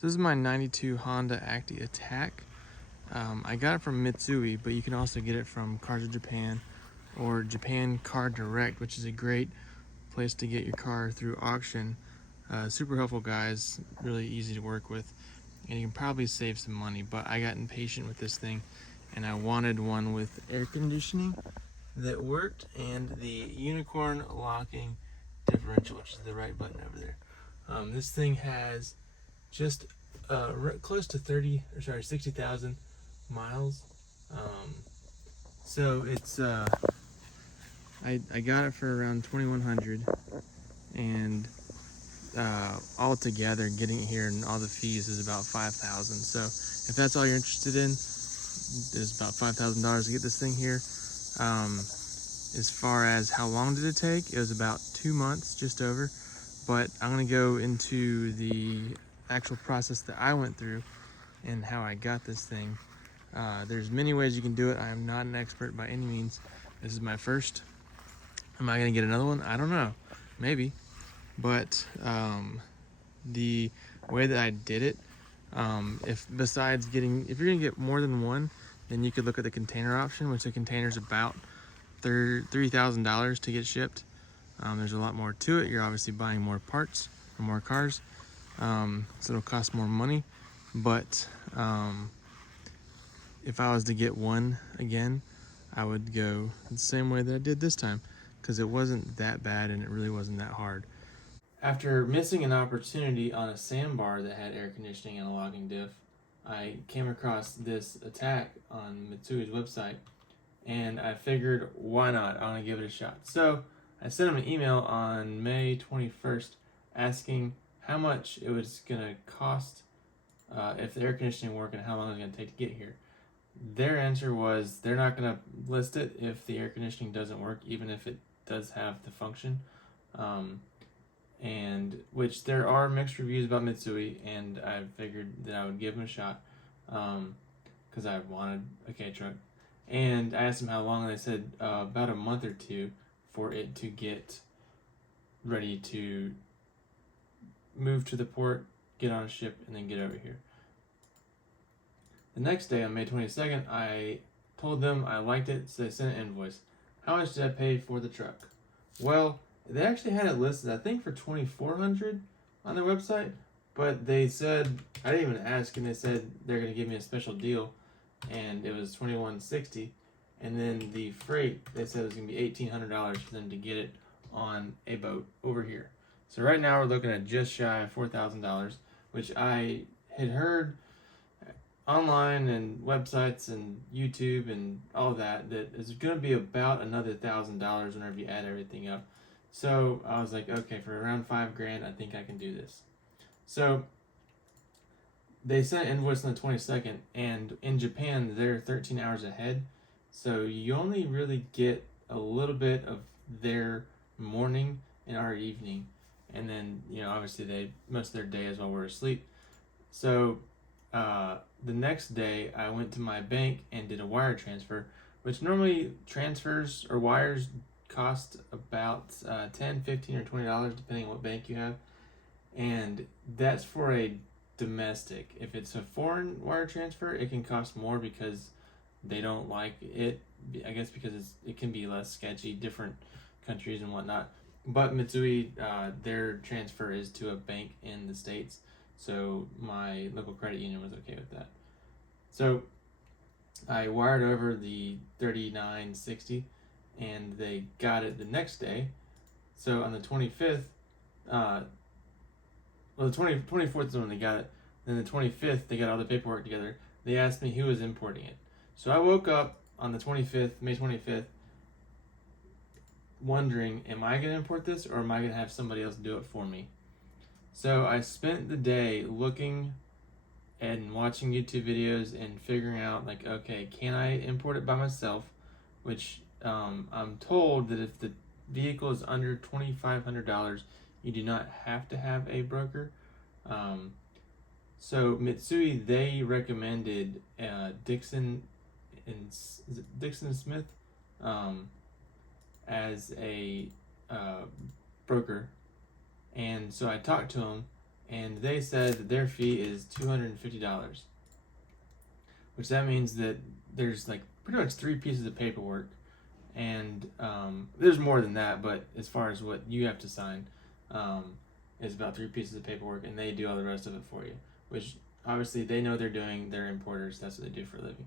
So this is my 92 Honda Acty Attack. I got it from Mitsui, but you can also get it from Cars of Japan or Japan Car Direct, which is a great place to get your car through auction. Super helpful guys, really easy to work with, and you can probably save some money. But I got impatient with this thing, and I wanted one with air conditioning that worked and the unicorn locking differential, which is the right button over there. This thing has just close to 60,000 miles. So it's I got it for around 2,100, and all together getting it here and all the fees is about 5,000. So if that's all you're interested in, it's about $5,000 to get this thing here. As far as how long did it take, it was about 2 months, just over. But I'm gonna go into the actual process that I went through and how I got this thing. There's many ways you can do it. I am not an expert by any means. This is my first. Am I gonna get another one? I don't know, maybe. But the way that I did it, if you're gonna get more than one, then you could look at the container option, which the container is about $3,000 to get shipped. There's a lot more to it. You're obviously buying more parts for more cars, so it'll cost more money. But if I was to get one again, I would go the same way that I did this time, because it wasn't that bad and it really wasn't that hard. After missing an opportunity on a sambar that had air conditioning and a logging diff, I came across this attack on Mitsui's website, and I figured, why not? I want to give it a shot. So I sent him an email on May 21st asking how much it was going to cost if the air conditioning worked and how long it was going to take to get here. Their answer was they're not going to list it if the air conditioning doesn't work, even if it does have the function. And which there are mixed reviews about Mitsui, and I figured that I would give them a shot because I wanted a Kei Truck. And I asked them how long, and they said about a month or two for it to get ready to move to the port, get on a ship, and then get over here. The next day, on May 22nd, I told them I liked it, so they sent an invoice. How much did I pay for the truck? Well, they actually had it listed, I think, for $2,400 on their website, but they said, I didn't even ask, and they said they're going to give me a special deal, and it was $2,160. And then the freight, they said it was going to be $1,800 for them to get it on a boat over here. So right now we're looking at just shy of $4,000, which I had heard online and websites and YouTube and all that is going to be about another $1,000 whenever you add everything up. So I was like, okay, for around $5,000, I think I can do this. So they sent an invoice on the 22nd, and in Japan, they're 13 hours ahead. So you only really get a little bit of their morning and our evening. And then, obviously most of their day is while we're asleep. So the next day, I went to my bank and did a wire transfer, which normally transfers or wires cost about $10, $15, or $20, depending on what bank you have. And that's for a domestic. If it's a foreign wire transfer, it can cost more because they don't like it. I guess because it can be less sketchy, different countries and whatnot. But Mitsui, their transfer is to a bank in the States. So my local credit union was okay with that. So I wired over the $39.60, and they got it the next day. So on the 25th, the 24th is when they got it. Then the 25th, they got all the paperwork together. They asked me who was importing it. So I woke up on the 25th, May 25th, wondering, am I going to import this, or am I going to have somebody else do it for me? So I spent the day looking and watching YouTube videos and figuring out, like, okay, can I import it by myself? Which I'm told that if the vehicle is under $2,500, you do not have to have a broker. So Mitsui, they recommended Dixon Smith as a broker. And so I talked to him, and they said that their fee is $250, which that means that there's like pretty much 3 pieces of paperwork, and there's more than that, but as far as what you have to sign, it's about 3 pieces of paperwork, and they do all the rest of it for you, which obviously they know they're doing. They're importers. That's what they do for a living.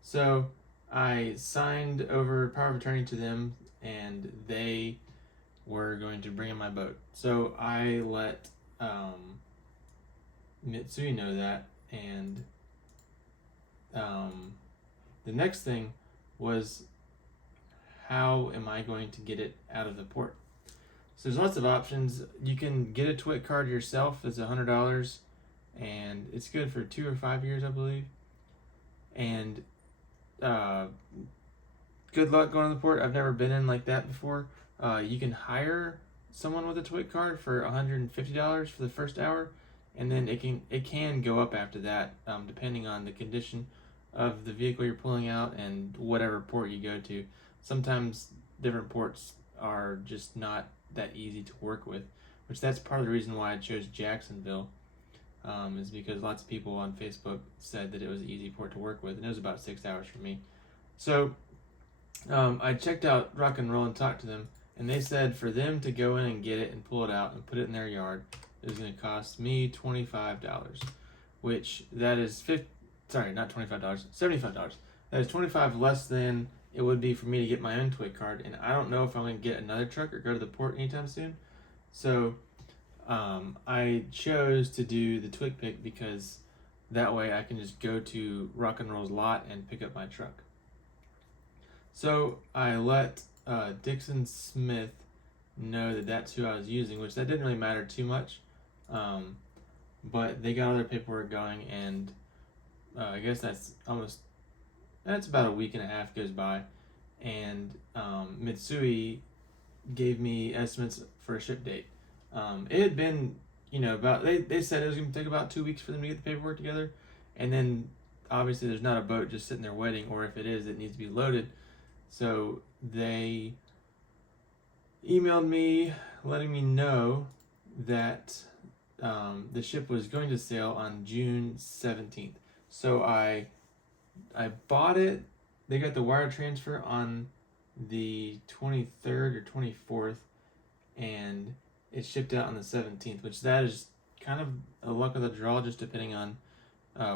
So I signed over power of attorney to them, and they were going to bring in my boat. So I let Mitsui know that, and the next thing was, how am I going to get it out of the port? So there's lots of options. You can get a TWIC card yourself. It's $100, and it's good for 2 or 5 years, I believe. And good luck going to the port. I've never been in like that before. You can hire someone with a TWIC card for $150 for the first hour, and then it can go up after that, depending on the condition of the vehicle you're pulling out and whatever port you go to. Sometimes different ports are just not that easy to work with, which that's part of the reason why I chose Jacksonville, is because lots of people on Facebook said that it was an easy port to work with, and it was about 6 hours for me. So I checked out Rock and Roll and talked to them, and they said for them to go in and get it and pull it out and put it in their yard, it was going to cost me $25, which that is not $25, $75. That is $25 less than it would be for me to get my own TWIC card, and I don't know if I'm going to get another truck or go to the port anytime soon. So I chose to do the TWIC pick because that way I can just go to Rock and Roll's lot and pick up my truck. So I let Dixon Smith know that that's who I was using, which that didn't really matter too much, but they got all their paperwork going, and I guess that's about a week and a half goes by, and Mitsui gave me estimates for a ship date. It had been, they said it was going to take about 2 weeks for them to get the paperwork together, and then obviously there's not a boat just sitting there waiting, or if it is, it needs to be loaded. So they emailed me letting me know that the ship was going to sail on June 17th. So I bought it. They got the wire transfer on the 23rd or 24th, and it shipped out on the 17th, which that is kind of a luck of the draw, just depending on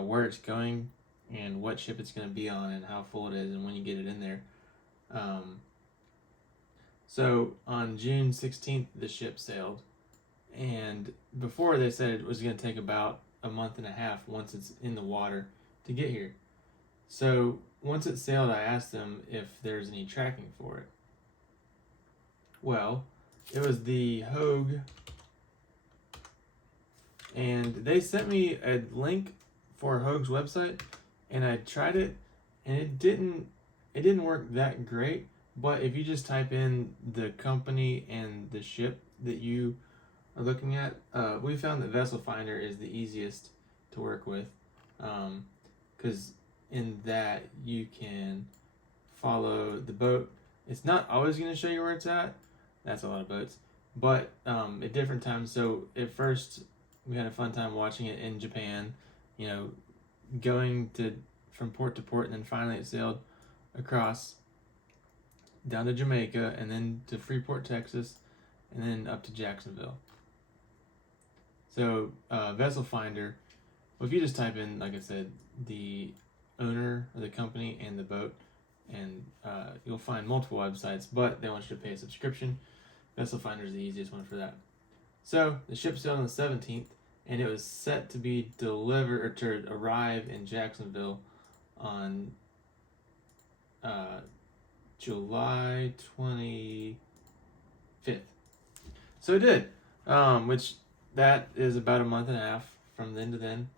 where it's going and what ship it's going to be on and how full it is and when you get it in there. So on June 16th, the ship sailed, and before they said it was going to take about a month and a half once it's in the water to get here. So once it sailed, I asked them if there's any tracking for it. Well, it was the Hogue, and they sent me a link for Hogue's website, and I tried it, and it didn't work that great. But if you just type in the company and the ship that you are looking at, we found that Vessel Finder is the easiest to work with, because in that you can follow the boat. It's not always going to show you where it's at. That's a lot of boats. But at different times. So at first we had a fun time watching it in Japan, going from port to port, and then finally it sailed across down to Jamaica, and then to Freeport, Texas, and then up to Jacksonville. So Vessel Finder, well, if you just type in, like I said, the owner of the company and the boat, and you'll find multiple websites, but they want you to pay a subscription. Vessel Finder is the easiest one for that. So the ship sailed on the 17th, and it was set to be delivered, or to arrive in Jacksonville on July 25th. So it did, which that is about a month and a half from then to then.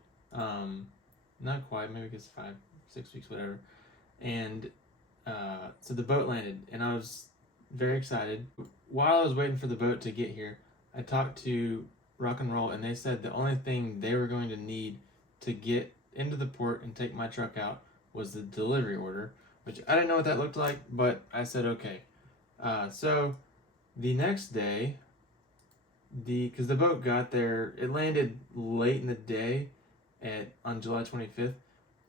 Not quite, maybe it's 5, 6 weeks, whatever. And so the boat landed, and I was very excited. While I was waiting for the boat to get here, I talked to Rock and Roll, and they said the only thing they were going to need to get into the port and take my truck out was the delivery order, which I didn't know what that looked like, but I said okay. So the next day, because the boat got there, it landed late in the day on July 25th,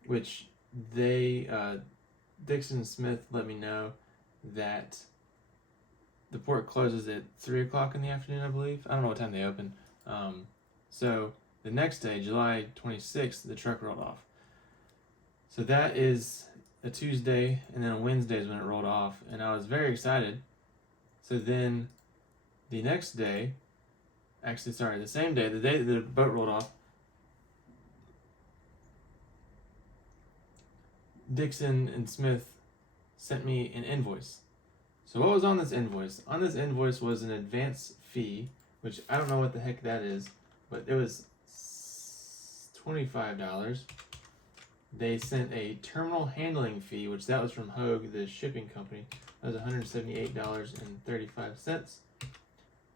which they Dixon Smith let me know that the port closes at 3 o'clock in the afternoon, I believe. I don't know what time they open. So the next day, July 26th, the truck rolled off. So that is a Tuesday, and then on Wednesday is when it rolled off, and I was very excited. So then the next day, the same day, the day the boat rolled off, Dixon and Smith sent me an invoice. So what was on this invoice? On this invoice was an advance fee, which I don't know what the heck that is, but it was $25. They sent a terminal handling fee, which that was from Hogue, the shipping company. That was $178.35.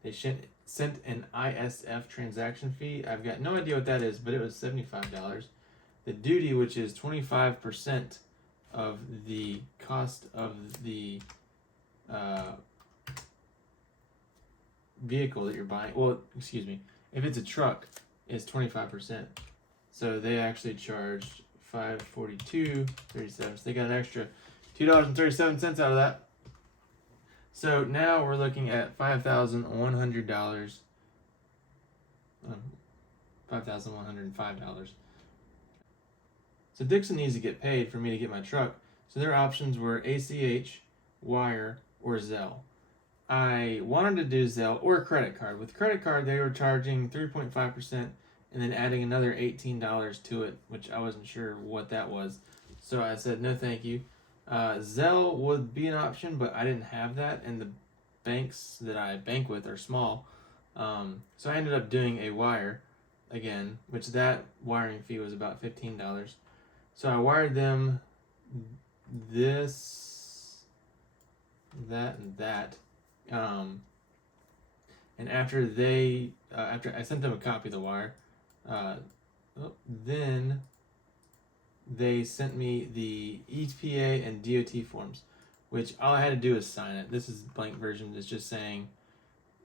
They sent an ISF transaction fee. I've got no idea what that is, but it was $75. The duty, which is 25% of the cost of the vehicle that you're buying. Well, excuse me. If it's a truck, it's 25%. So they actually charged $542.37. So they got an extra $2.37 out of that. So now we're looking at $5,100. $5,105. So Dixon needs to get paid for me to get my truck. So their options were ACH, wire, or Zelle. I wanted to do Zelle or credit card. With credit card, they were charging 3.5% and then adding another $18 to it, which I wasn't sure what that was. So I said, no, thank you. Zelle would be an option, but I didn't have that, and the banks that I bank with are small. So I ended up doing a wire again, which that wiring fee was about $15. So I wired them this, that, and that. And after I sent them a copy of the wire, then they sent me the EPA and DOT forms, which all I had to do is sign it. This is blank version. It's just saying,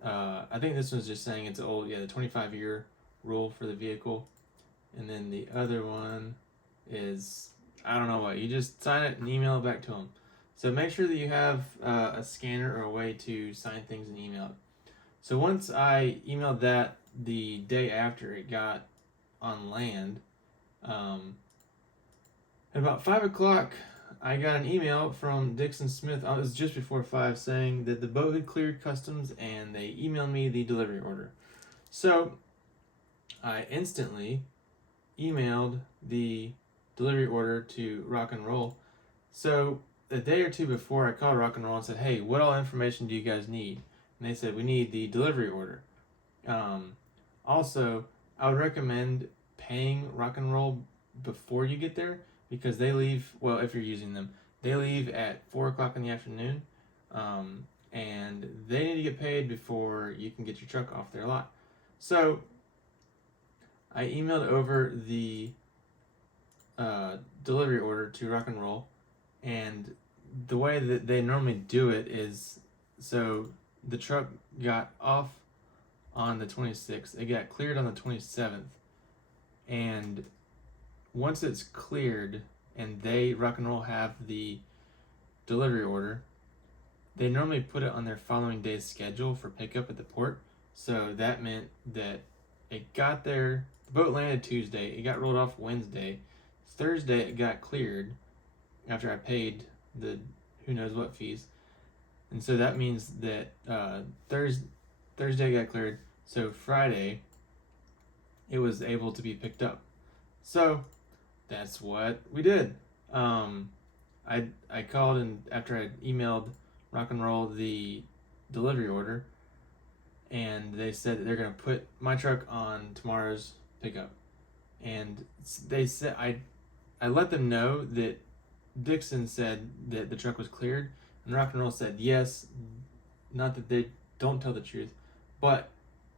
I think this one's just saying it's old, the 25-year rule for the vehicle. And then the other one is, I don't know what, you just sign it and email it back to them. So make sure that you have a scanner or a way to sign things and email it. So once I emailed that the day after it got on land, at about 5 o'clock, I got an email from Dixon Smith. It was just before 5, saying that the boat had cleared customs, and they emailed me the delivery order. So I instantly emailed the delivery order to Rock and Roll. So a day or two before, I called Rock and Roll and said, hey, what all information do you guys need? And they said, we need the delivery order. Also, I would recommend paying Rock and Roll before you get there, because they leave, well, if you're using them, they leave at 4 o'clock in the afternoon, and they need to get paid before you can get your truck off their lot. So I emailed over the delivery order to Rock and Roll, and the way that they normally do it is, so the truck got off on the 26th, it got cleared on the 27th, and once it's cleared and Rock and Roll have the delivery order, they normally put it on their following day's schedule for pickup at the port. So that meant that it got there, the boat landed Tuesday, it got rolled off Wednesday, Thursday it got cleared after I paid the who knows what fees. And so that means that Thursday got cleared, so Friday it was able to be picked up. So that's what we did. I called, and after I emailed Rock and Roll the delivery order, and they said that they're going to put my truck on tomorrow's pickup. And they said, I let them know that Dixon said that the truck was cleared, and Rock and Roll said yes, not that they don't tell the truth, but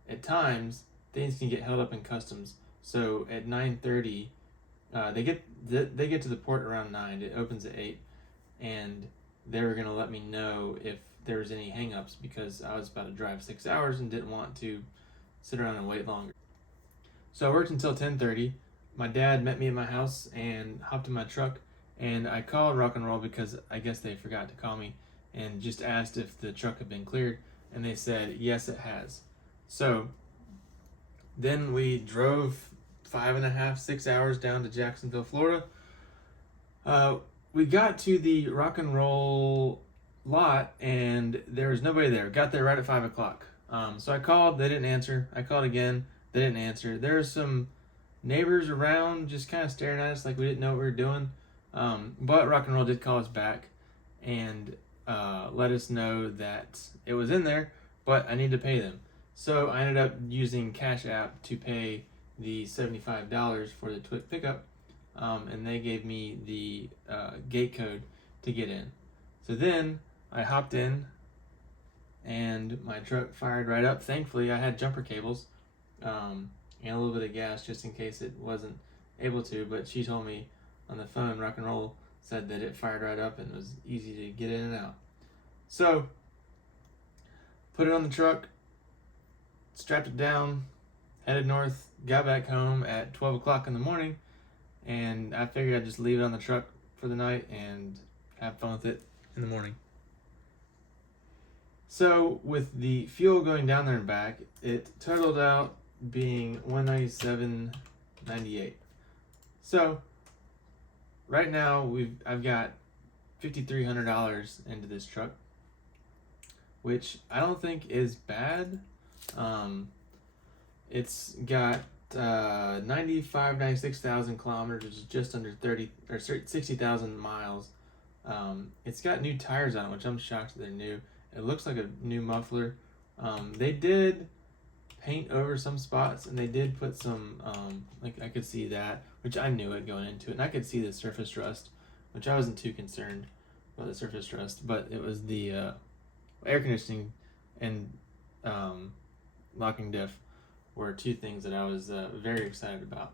at times things can get held up in customs. So at 9:30, they get to the port around 9. It opens at 8, and they were gonna let me know if there was any hangups, because I was about to drive 6 hours and didn't want to sit around and wait longer. So I worked until 10:30. My dad met me at my house and hopped in my truck, and I called Rock and Roll because I guess they forgot to call me, and just asked if the truck had been cleared, and they said yes, it has. So then we drove 5.5, 6 hours down to Jacksonville, Florida. We got to the Rock and Roll lot and there was nobody there. Got there right at 5 o'clock. So I called, they didn't answer. I called again, they didn't answer. There were some neighbors around just kind of staring at us like we didn't know what we were doing. But Rock and Roll did call us back and let us know that it was in there, but I need to pay them. So I ended up using Cash App to pay the $75 for the Twit pickup, and they gave me the gate code to get in. So then I hopped in, and my truck fired right up. Thankfully, I had jumper cables and a little bit of gas just in case it wasn't able to. But she told me on the phone, Rock and Roll said that it fired right up and was easy to get in and out. So put it on the truck, strapped it down, headed north, got back home at 12 o'clock in the morning, and I figured I'd just leave it on the truck for the night and have fun with it in the morning. So with the fuel going down there and back, it totaled out being $197.98. So right now I've got $5,300 into this truck, which I don't think is bad. It's got 96,000 kilometers, which is just under 60,000 miles. It's got new tires on it, which I'm shocked that they're new. It looks like a new muffler. They did paint over some spots, and they did put some, like I could see that, which I knew it going into it, and I could see the surface rust, which I wasn't too concerned about the surface rust, but it was the air conditioning and locking diff were two things that I was very excited about.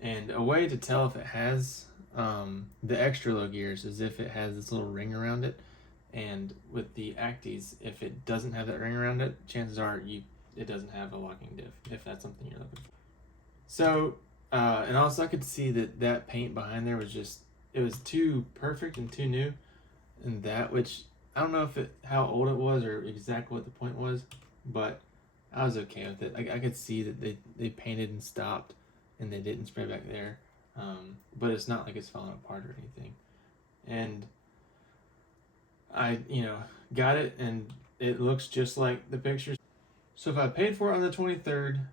And a way to tell if it has the extra low gears is if it has this little ring around it. And with the acties, if it doesn't have that ring around it, chances are it doesn't have a locking diff, if that's something you're looking for. So, and also I could see that paint behind there was it was too perfect and too new, and that, which I don't know how old it was or exactly what the point was, but I was okay with it. I could see that they painted and stopped, and they didn't spray back there, but it's not like it's falling apart or anything. And I, got it, and it looks just like the pictures. So if I paid for it on the 23rd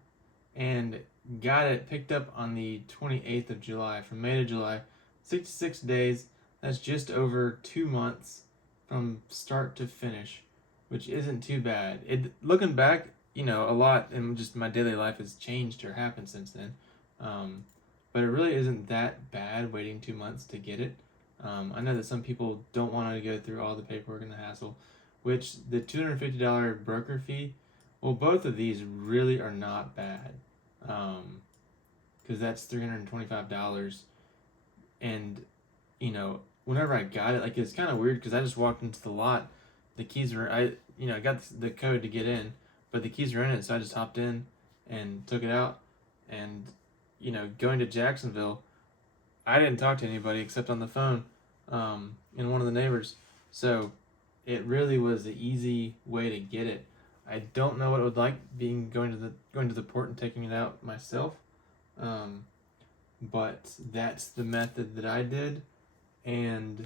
and got it picked up on the 28th of July, from May to July, 66 days, that's just over 2 months from start to finish, which isn't too bad. Looking back, a lot in just my daily life has changed or happened since then. But it really isn't that bad waiting 2 months to get it. I know that some people don't want to go through all the paperwork and the hassle, which the $250 broker fee, well, both of these really are not bad, because that's $325. And, whenever I got it, it's kind of weird because I just walked into the lot, the keys were, I got the code to get in, but the keys were in it, so I just hopped in and took it out. And, going to Jacksonville, I didn't talk to anybody except on the phone, and one of the neighbors. So it really was an easy way to get it. I don't know what it would like going to the port and taking it out myself, but that's the method that I did. And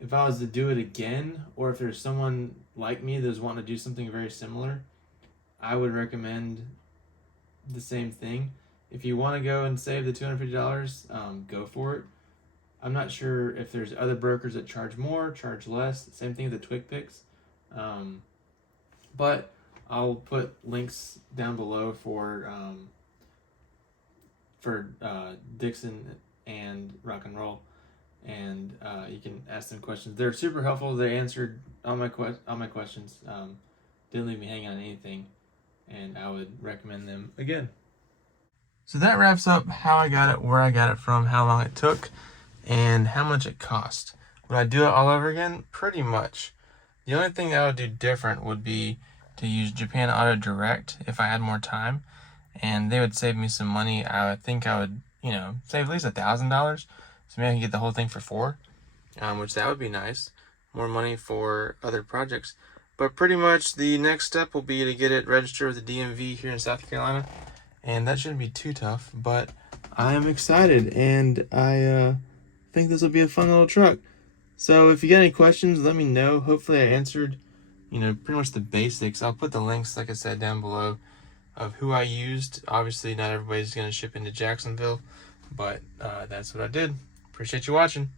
if I was to do it again, or if there's someone like me that's wanting to do something very similar, I would recommend the same thing. If you want to go and save the $250, go for it. I'm not sure if there's other brokers that charge more, charge less. Same thing with the Twig Picks. But I'll put links down below for Dixon and Rock and Roll, and you can ask them questions. They're super helpful. They answered all my questions. Didn't leave me hanging on anything, and I would recommend them again. So that wraps up how I got it, where I got it from, how long it took, and how much it cost. Would I do it all over again? Pretty much. The only thing I would do different would be to use Japan Auto Direct if I had more time, and they would save me some money. I would think I would, save at least $1,000. So maybe I can get the whole thing for $4,000, which that would be nice. More money for other projects. But pretty much the next step will be to get it registered with the DMV here in South Carolina, and that shouldn't be too tough. But I am excited, and I think this will be a fun little truck. So if you got any questions, let me know. Hopefully I answered, pretty much the basics. I'll put the links, like I said, down below of who I used. Obviously, not everybody's going to ship into Jacksonville, but that's what I did. Appreciate you watching.